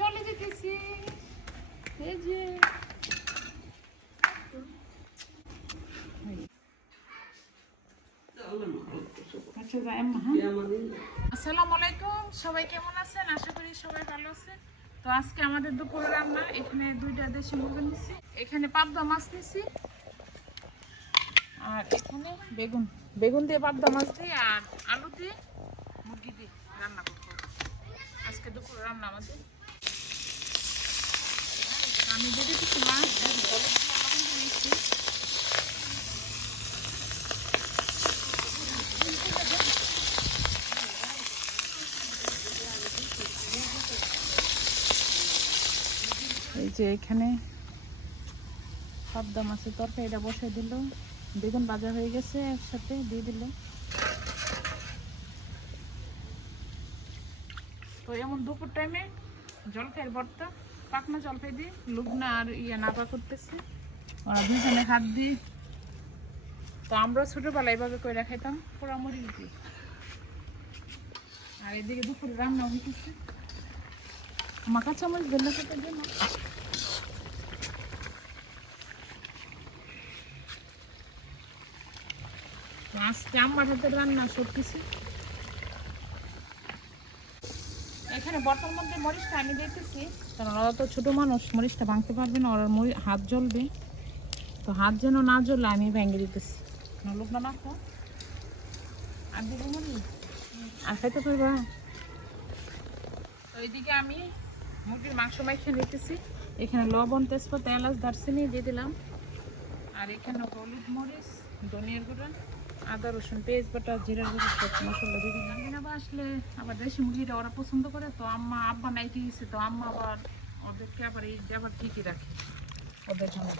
চলে যেতেছি আশা করি সবাই ভালো আছেন। তো আজকে আমাদের দুপুরে রান্না, এখানে দুইটা দেশি মুরগি এখানে পাবদা মাছ নিছি, আর এখানে বেগুন। বেগুন দিয়ে পাবদা মাছ দিয়ে আর আলু দিয়ে রান্না করব। আজকে দুপুরে রান্না আমাদের। আমি দিয়ে দিচ্ছি মাছ। এই যে এখানে সব পাবদা মাছের তরকারিটা বসে দিল। বেগুন ভাজা হয়ে গেছে একসাথে, দিয়ে দিল। তো এমন দুপুর টাইমে জলখাইয়ের ভর্তা, পাকনা জলখাই দিয়ে লুগনা আর ইয়ে নাপা করতেছে। আর দুজনে হাত দিয়ে। তো আমরা ছোটোবেলায় এভাবে করে খাইতাম পোড়ামুড়ি দিয়ে আর এদিকে দুপুরে রান্না হইতেছে। আমার কাঁচামরিচ বেলে খেতে জন্য আজকে আমার হাতে রান্না সব কিছু এখানে বর্তমান মধ্যে মরিচটা আমি দেখতেছি কারণ ওরা তো ছোটো মানুষ, মরিচটা ভাঙতে পারবে না, ওরা মরি হাত জ্বলবে। তো হাত যেন না জ্বলে আমি ভেঙে দিতেছি। লোক না মাখো আর দিব মরি আর খাইতে পারবা তো এইদিকে আমি মুরগির মাংস মাইখে নিতেছি। এখানে লবণ, তেজপাতা, এলাচ, দারচিনি দিয়ে দিলাম। আর এখানে হলুদ মরিচ, ধনিয়ার গুঁড়া। আদা রসুন পেঁয়াজ বাটা জিরা গুঁড়ো সব মশলা দিয়ে দিলাম। আবার আসলে আবার দেশি মুরগিটা ওরা পছন্দ করে তো আম্মা আব্বা নাইটি গেছে তো আম্মা আবার ওদেরকে আবার এই আবার ঠিকই রাখে ওদের জন্য।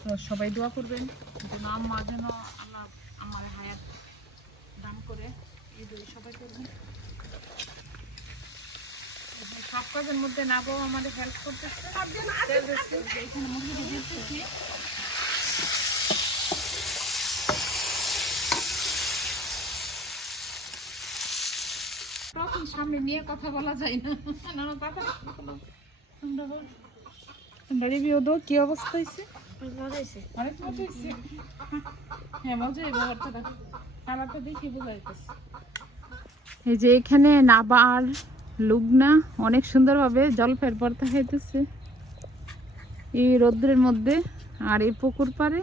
তো সবাই দোয়া করবেন যেন আম্মা যেন আল্লাহ আমার হায়াত দান করে। এই দোয়া সবাই করবেন। সব কাজের মধ্যে নাবো আমাদের হেল্প করতেছে। এখানে মুরগি দিতেছি। সামনে নিয়ে কথা বলা যায় না। তোমরা রিভিউ দো কি অবস্থা হয়েছে হ্যাঁ মজা হইব ভর্তাটা কালারটা দেখে বোঝা এই যে এখানে নাবার লুগনা অনেক সুন্দরভাবে জল ফের ভর্তা খাইতেছে। এই রৌদ্রের মধ্যে আর এই পুকুর পাড়ে।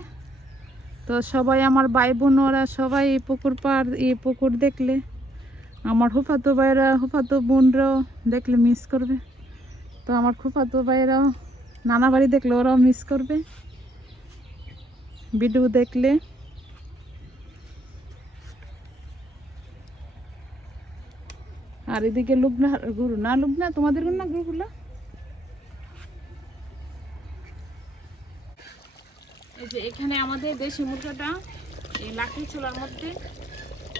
তো সবাই আমার ভাই বোনরা সবাই এই পুকুর পাড়, এই পুকুর দেখলে আমার ফুফাতো ভাইরা ফুফাতো বোনরাও দেখলে মিস করবে। তো আমার ফুফাতো ভাইরাও নানা বাড়ি দেখলে ওরাও মিস করবে। ভিডিও দেখলে। আর এদিকে লুবনা, গরু না, লুবনা, তোমাদের না গরুগুলো? এই যে এখানে আমাদের দেশি মুরগাটা এই লাকড়ি চুলার মধ্যে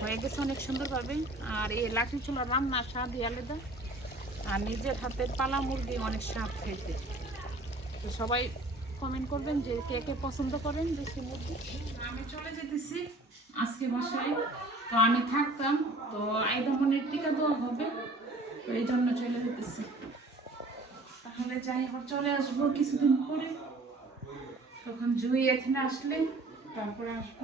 হয়ে গেছে অনেক সুন্দরভাবে। আর এই লাকড়ি চুলার রান্নার স্বাদই আলাদা। আর নিজের হাতের পালা মুরগি অনেক স্বাদ খাইতে তো সবাই কমেন্ট করবেন যে কে কে পছন্দ করেন দেশি মুরগি। আমি চলে যেতেছি আজকে বাসায়। তো আমি থাকতাম, তো আইদামনের টিকা দেওয়া হবে। তো এই জন্য চলে যেতেছি। তাহলে যাই আবার চলে আসব কিছুদিন পরে। তখন জুই এখানে আসলে তারপরে আসব।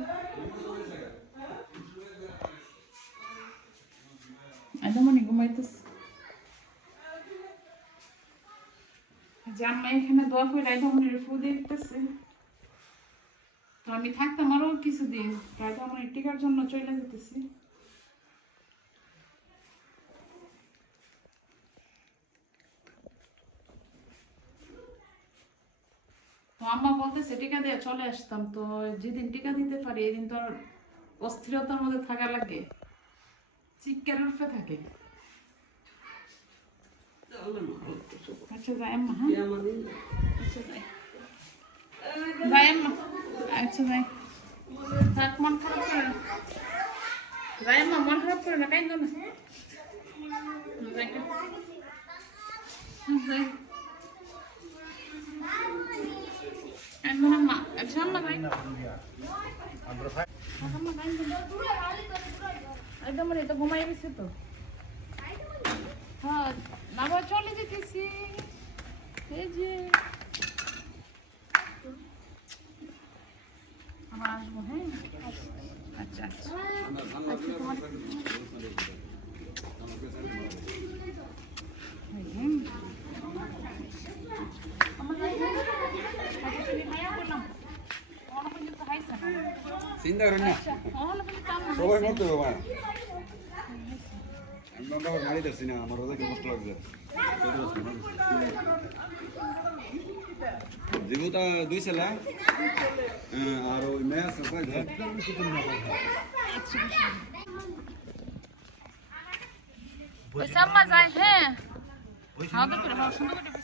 আইদামনি ঘুমাইতেছে জাম্মা এখানে দোয়া করে আইদামনির ফু দেখতেছে তো আমি থাকতাম আরও কিছুদিন প্রায় টিকার জন্য চলে যেতেছি আম্মা বলতেছে টিকা দিয়ে চলে আসতাম তো যেদিন টিকা দিতে পারি এদিন তো অস্থিরতার মধ্যে থাকা লাগে চিৎকার উঠে থাকে আচ্ছা যাই আম্মা হ্যাঁ আচ্ছা যাই যাই আম্মা আচ্ছা যাই থাক মন খারাপ করে না যাই আম্মা মন খারাপ করে না কাইন্দ না যাই। যাই আম্মা আচ্ছা আম্মা যাই আম্মা কাইন্দ না একদম এটা ঘুমাই গেছে তো। নাবা চলে যেতেছি। এই যে। আবার আসব হ্যাঁ? আচ্ছা আচ্ছা। আজকে তোমার হায়া। চিন্তা করেন আচ্ছা না সবাই মরতে হবে আমার আমি বাবা মারি দিচ্ছি না আমার ওদেরকে কষ্ট লাগছে জীবতা দুই ছেলে হ্যাঁ, আর ওই মেয়ে আছে? ওই সাম্মা যায় হ্যাঁ হাওয়া সুন্দর করে